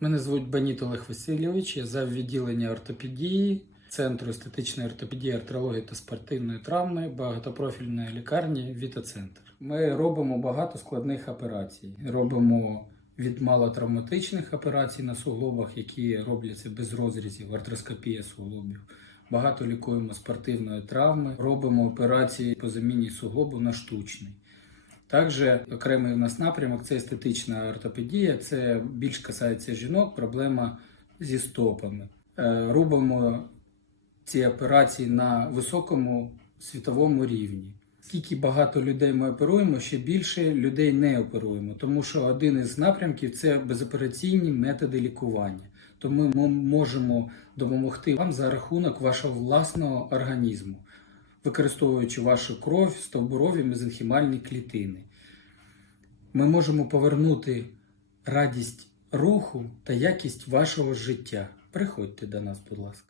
Мене звуть Баніт Олег Васильович, я зав відділення ортопедії Центру естетичної ортопедії, артрології та спортивної травми багатопрофільної лікарні Вітоцентр. Ми робимо багато складних операцій. Робимо від малотравматичних операцій на суглобах, які робляться без розрізів, артроскопія суглобів. Багато лікуємо спортивної травми, робимо операції по заміні суглобу на штучний. Також окремий в нас напрямок це естетична ортопедія, це більш касається жінок, проблема зі стопами. Е, Робимо ці операції на високому світовому рівні. Скільки багато людей ми оперуємо, ще більше людей не оперуємо, тому що один із напрямків це безопераційні методи лікування. Тому ми можемо допомогти вам за рахунок вашого власного організму, використовуючи вашу кров, стовбурові мезенхімальні клітини. Ми можемо повернути радість руху та якість вашого життя. Приходьте до нас, будь ласка.